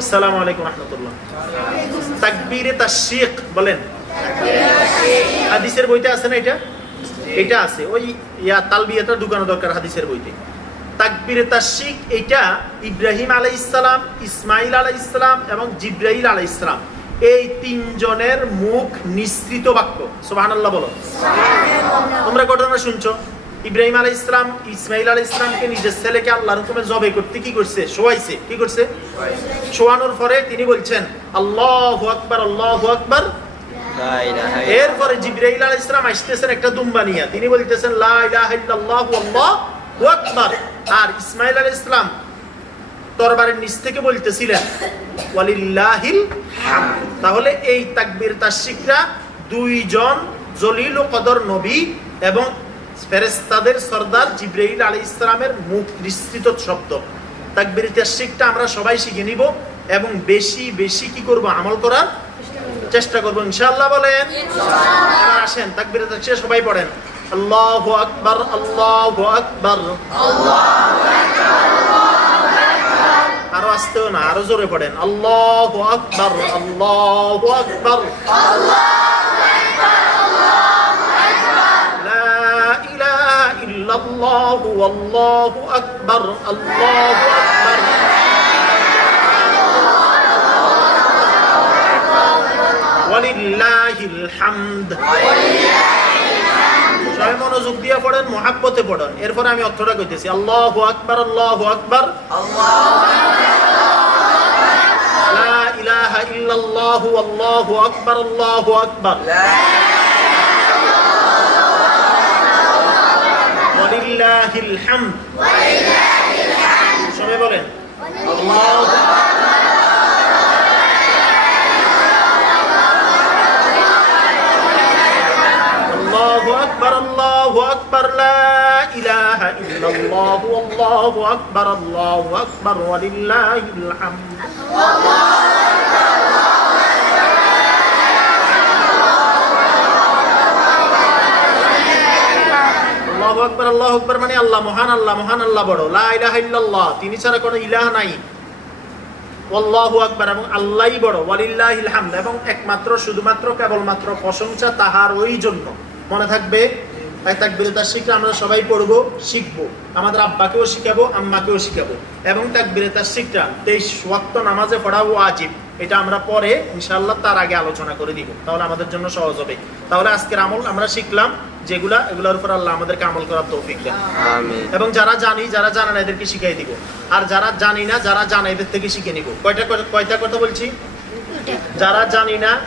আসসালামু আলাইকুম তাকবীরে বলেন। হাদিসের বইতে আছে না এটা? এটা আছে। ওই ইয়া তালবিয়াটা দরকার হাদিসের বইতে। তাকবীরে এটা ইব্রাহিম আলাইহিস সালাম ইসমাইল আলাইহিস সালাম এবং জিব্রাইল আলাইহিস সালাম এই তিনজনের মুখ নিঃসৃত বাক্য। সুবহানাল্লাহ বলো। তোমরা ঘটনা শুনছো? ইব্রাহিম আলাই ইসলাম ইসমাইল আলাই ইসলামকে নিজের ছেলেকে আল্লাহর হুকুমে জবে করতে কি করছে? শোয়াইছে। কি করছে? শোয়ানোর পরে তিনি বলছেন আল্লাহ আকবার আল্লাহ আকবার। এরপরে জিব্রাইল আলাইহিস সালাম আসতেছেন একটা দুম্বা নিয়ে। তিনি বলতেছেন আকবার। আর ইসমাইল আলাইহিস ইসলাম তরবারের নিচ থেকে বলতেছিলেন ওয়ালিল্লাহিল তাহলে এই তাকবীর তাশরিকরা দুইজন জলিল ও কদর নবী এবং ফেরেশতাদের সর্দার জিব্রাইল আলাইহিস সালামের মুখ নিঃসৃত শব্দ। তাকবীর তাশরিকটা আমরা সবাই শিখে নিব এবং বেশি বেশি কি করব আমল করার চেষ্টা করব ইনশাআল্লাহ বলেন। এবার আসেন তাকবীর তাকবীর সবাই পড়েন। আল্লাহু আকবার আল্লাহু আকবার। আরও আসতেও না আরও জোরে পড়েন। আল্লাহু আকবার আল্লাহু আকবার। لا ইল্লাল্লাহ আল্লাহু আকবার আল্লাহু আকবার। ওয়ালিল্লাহিল হামদ। সবাই মনোযোগ দিয়ে পড়েন, মহাব্বতে পড়েন। এরপরে আমি অর্থটা কইতেছি। আল্লাহু আকবার আল্লাহু আকবার। লা ইলাহা ইল্লাল্লাহু, আল্লাহু আকবার আল্লাহু আকবার। লা ওয়ালিল্লাহিল হামদ সবাই বলেন আল্লাহু الله أكبر الله أكبر لا إله إلا الله والله أكبر الله أكبر ولله الحمد আল্লাহু আকবর, আল্লাহ আকবর মানে আল্লাহ, মহান আল্লাহ মহান আল্লাহ বড়। লা ইলাহা ইল্লাল্লাহ, তিনি ছাড়া কোনো ইলাহ নাই। আল্লাহু আকবার এবং আল্লাহই বড়, ওয়ালিল্লাহিল হামদ। এবং একমাত্র, শুধুমাত্র, কেবলমাত্র প্রশংসা তাহার ওই জন্য। মনে থাকবে তাই তাকবীর তাশরিকটা আমরা সবাই পড়ব শিখব। আমাদের আব্বাকেও শিখাবো আম্মাকেও শিখাবো। এবং তাকবীর তাশরিকটা তেইশ ওয়াক্ত নামাজে পড়া ওয়াজিব। এটা আমরা পরে ইনশাআল্লাহ তার আগে আলোচনা করে দিব। তাহলে আমাদের জন্য সহজ হবে। তাহলে আজকের আমল আমরা শিখলাম যেগুলা এগুলোর উপর আল্লাহ আমাদেরকে আমল করার তৌফিক দেন। এবং যারা জানি যারা জানে না এদেরকে শিখাই দিব। আর যারা জানি না যারা জানে এদের থেকে শিখে নিব। কয়টা কয়টা কথা বলছি? যারা জানি না অন্যের কাছ থেকে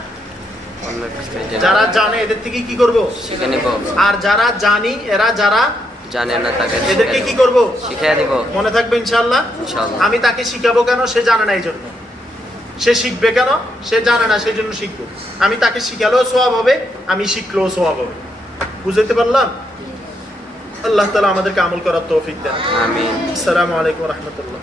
জেনে যারা জানে এদের থেকে কি করব? শিখে নিব। আর যারা জানি এরা যারা জানে না তাকে এদেরকে কি করব? শিখিয়ে দিব মনে থাকবে ইনশাআল্লাহ? ইনশাআল্লাহ। আমি তাকে শিখাবো কেন? সে জানে না এই জন্য সে শিখবে কেন? সে জানে না সেই জন্য শিখব। আমি তাকে শিখালেও সোয়াব হবে আমি শিখলেও সোয়াব হবে। বুঝতে পারলাম? আল্লাহ তালা আমাদেরকে আমল করার তৌফিক দেন। আমিন। আসসালামু আলাইকুম রহমতুল্লাহ।